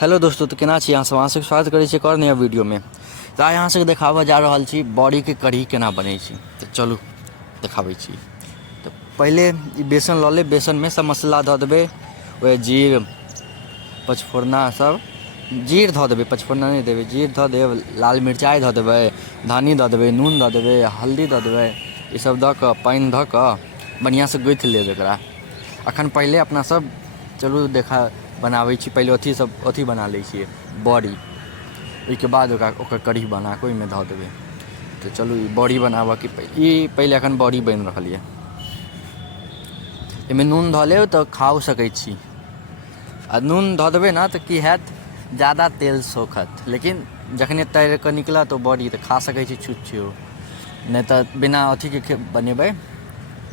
Hello दोस्तों, तो केना छी अहाँ सब? अहाँ सबके स्वागत करै छी एक और नया वीडियो में। तो आइ अहाँ सबके देखाबऽ जा रहल छी बॉडी के कढ़ी केना बनै छै। तो चलू देखाबै छी। तो पहिले ई बेसन लऽ लेब, बेसन में सब मसल्ला धऽ देबै। वएह जीर, पचफोरना सब, जीर धऽ देबै, पचफोरना नहि देबै, जीर धऽ देब, लाल मिरचाइ धऽ देबै, धनी दऽ देबै, नून दऽ देबै, हल्दी दऽ देबै। ईसब दऽ कऽ पानि धऽ कऽ बढ़िआँसँ गुथि लेब एकरा। एखन पहिले अपना सब चलू बनाबै छी। पहिले अथी बना लै छियै बड़ी, ओहिके बाद ओकर कढ़ी बना कऽ ओहिमे धऽ देबै। तऽ चलू ई बड़ी बनाबऽके पहिले एखन बड़ी बनि रहल यऽ। एहिमे नून धऽ लेब तऽ खा सकै छी। आ नून धऽ देबै ने तऽ की हैत, ज़्यादा तेल सोखत। लेकिन जखने तैर कऽ निकलत ओ बड़ी तऽ खा सकै छी छुच्छे। नहि तऽ बिना अथीके बनेबै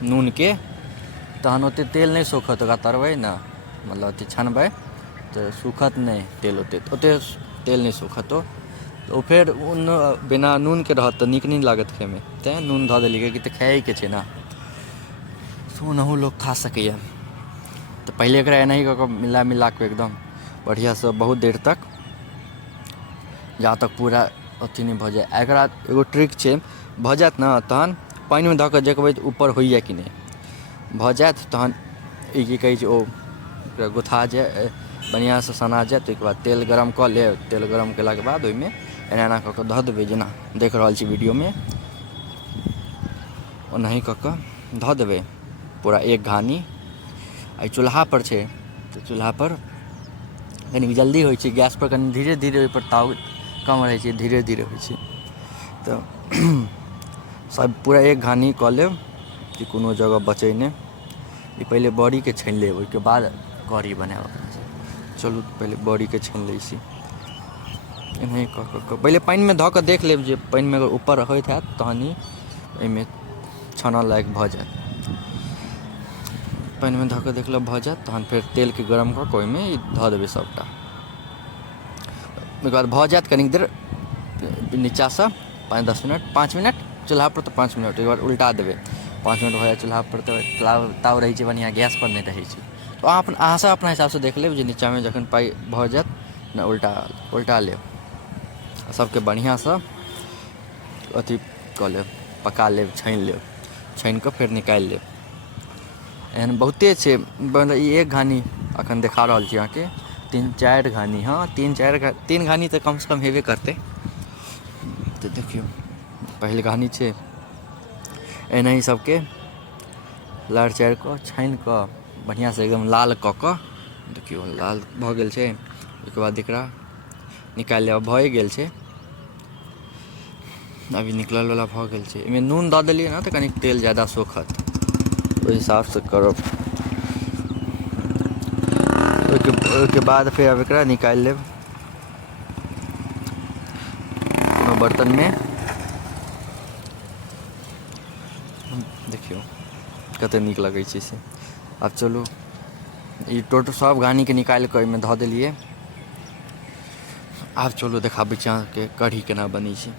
नूनके, तहन ओतेक तेल नहि सोखत। ओकरा तरबै ने, मतलब अथी छनबै तऽ सुखत नहि तेल, ओतेक तेल नहि सोखत। ओ फेर बिना नूनके रहत तऽ नीक नहि लागत खाइमे। तेँ नून धऽ देलियै, किएकि तऽ खाइएके छै ने, ओनाहु लोक खा सकैए। तऽ पहिले एकरा एनाही कऽ कऽ मिला कऽ एकदम बढ़िआँसँ बहुत देर तक, जा तक पूरा अथी नहि भऽ जाय। एकरा एगो ट्रिक छै, भऽ जायत ने तहन पानिमे धऽ कऽ देखबै तऽ ऊपर होइए कि नहि। भऽ जायत तहन ई की कहै छै, ओ गुथा जाय, बढ़िआँसँ सना जायत। ताहिके बाद तेल गरम कऽ लेब। तेल गरम कयलाके बाद ओहिमे एना एना कऽ कऽ धऽ देबै, जेना देख रहल छी वीडियोमे। ओनाही कऽ कऽ धऽ देबै पूरा एक घानी। एहि चूल्हापर छै तऽ चूल्हापर कनि जल्दी होइ छै, गैसपर कनि धीरे धीरे ओहिपर ताव कम रहै छै, धीरे धीरे होइ छै। तऽ सब पूरा एक घानी कऽ लेब कि कोनो जगह बचै नहि। ई पहिले बड़ीके छानि लेब, ओहिके बाद कढ़ी बनाएब अपनासँ। चलू पहिले बड़ीके छानि लै छी। एनाही कऽ कऽ पहिले पानिमे धऽ कऽ देख लेब, जे पानिमे अगर ऊपर होइत हैत तहन ई एहिमे छानऽ लायक भऽ जायत। पानिमे धऽ कऽ देखलक भऽ जायत, तहन फेर तेलके गरम कऽ कऽ ओहिमे ई धऽ देबै सभटा। ओहिके बाद भऽ जायत कनि देर नीचाँसँ 5 मिनट चूल्हापर, तऽ 5 मिनट। ओहिके बाद उल्टा देबै, 5 मिनट भऽ जायत चूल्हापर तऽ ताव रहै छै बढ़िआँ, गैसपर नहि रहै छै। तऽ अहाँसब अपना हिसाबसँ देख लेब जे नीचाँमे जखन भऽ जायत ने, उल्टा लेब आ सबके बढ़िआँसँ अथी कऽ लेब, पका लेब, छानि लेब। छानि कऽ फेर निकालि लेब। एहन बहुते छै, ई एक घानी एखन देखा रहल छी अहाँके। 3-4 घानी, हाँ 3 घानी तऽ कमसँ कम हेबे करतै। तऽ देखियौ पहिल घानी छै। एनाही सबके लारि चारि कऽ छानि कऽ बढ़िआँसँ एकदम लाल कऽ कऽ, देखियौ लाल भऽ गेल छै। ओहिके बाद एकरा निकालि लेब, भए गेल छै अभी निकललवला भऽ गेल छै। एहिमे नून दऽ देलियै ने तऽ कनि तेल ज़्यादा सोखत, ओहि हिसाबसँ करब। ओहिके बाद फेर आब एकरा निकालि लेब कोनो बर्तनमे। देखियौ कतेक नीक लगै छै से। आब चलू ई सब घानीके निकालि कऽ एहिमे धऽ देलियै। आब चलू देखाबै छी अहाँके कढ़ी केना बनै छै।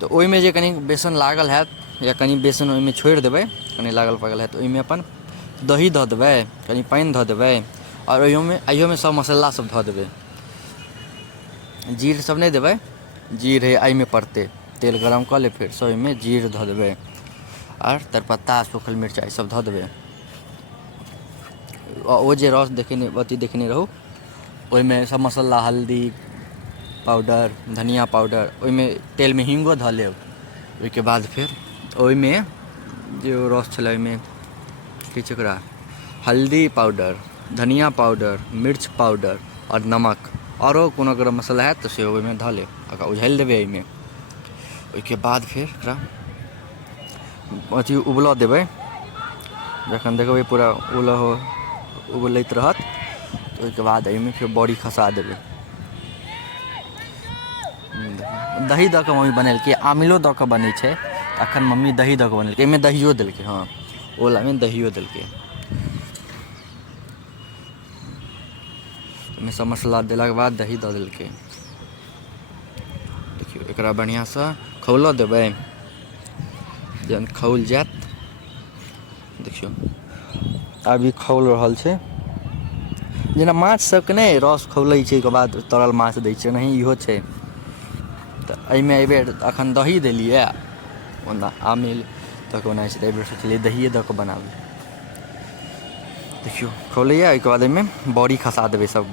तऽ ओहिमे जे कनि बेसन लागल हैत, या कनि बेसन ओहिमे छोड़ि देबै, कनि लागल पागल हैत, ओहिमे अपन दही दऽ देबै, कनि पानि धऽ देबै, आओर अहियोमे सब मसल्लासब धऽ देबै। जीर सब नहि देबै, जीर एहिमे पड़तै। तेल गरम कऽ लेब, फेरसँ ओहिमे जीर धऽ देबै, आओर तेजपत्ता, सूखल मिरचाइ ईसब धऽ देबै। ओ जे रस देखने रहू, ओहिमे सब मसल्ला, हल्दी पाउडर, धनिया पाउडर, ओहिमे तेलमे हीङ्गो धऽ लेब। ओहिके बाद फेर ओहिमे जे ओ रस छलै, ओहिमे की छै ओकरा, हल्दी पाउडर, धनिया पाउडर, मिर्च पाउडर आओर नमक, आओरो कोनो गरम मसाला हैत तऽ से ओहिमे धऽ लेब, ओकरा उझालि देबै एहिमे। ओहिके बाद फेर एकरा अथी उबलऽ देबै। जखन देखबै पूरा उबलैत रहत, तऽ ओहिके बाद एहिमे फेर बड़ी खसा देबै। दही दऽ कऽ मम्मी बनेलकै, आमिलो दऽ कऽ बनै छै। एखन मम्मी दही दऽ कऽ बनेलकै, एहिमे दहिओ देलकै, हाँ ओवलामे दहिओ देलकै। ओहिमे सब मसल्ला देलाके बाद दही दऽ देलकै। देखियौ एकरा बढ़िआँसँ खौलऽ देबै। जखन खौल जायत, देखियौ आब ई खौल रहल छै। जेना माछ सबके नहि रस खौलै छै, ओकर बाद तरल माछ दै छै, ओनाही इहो छै। तऽ एहिमे एहिबेर एखन दही देलिए, ओना आमिल तक ओना छै, तऽ एहिबेर सोचलिए दहिए दऽ कऽ बनाबी। देखियौ खौलैए, ओहिके बाद एहिमे बड़ी खसा देबै, सब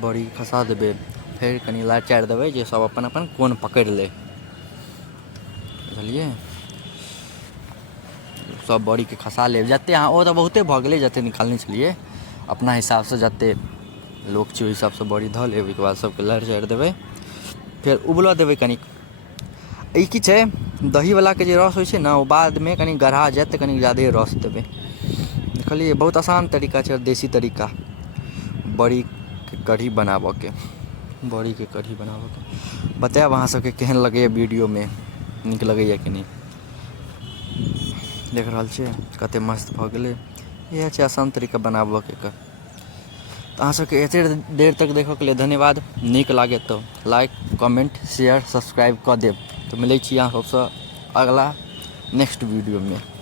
बड़ी खसा देबै। फेर कनि लारि चारि देबै जे सब अपन अपन कोन पकड़ि लै, बुझलिए। सब बड़ीके खसा लेब, जतेक अहाँ, ओ तऽ बहुते भऽ गेलै जतेक निकालने छलिए, अपना हिसाबसँ जतेक लोक छै ओहि हिसाबसँ बड़ी धऽ लेब। ओहिके बाद सबके लारि चारि देबै, फेर उबलऽ देबै कनिक। ई की छै, दहीवलाके जे रस होइ छै ने, ओ बादमे कनि गढ़ा जायत तऽ कनि ज्यादे रस देबै, देखलिए। बहुत आसान तरीका छै, देसी तरीका बड़ीके कढ़ी बनाबऽके। बतायब अहाँ सबके केहन लगैए वीडियोमे, नीक लगैए कि नहि। देख रहल छियै कतेक मस्त भऽ गेलै। इएह छै आसान तरीका बनाबऽके एकर। तऽ अहाँ सबके एतेक देर तक देखऽके लिए धन्यवाद। नीक लागै तऽ लाइक, कमेंट, शेयर, सब्सक्राइब कऽ देब। तऽ मिलै छी अहाँ सबसँ अगला नेक्स्ट वीडियोमे।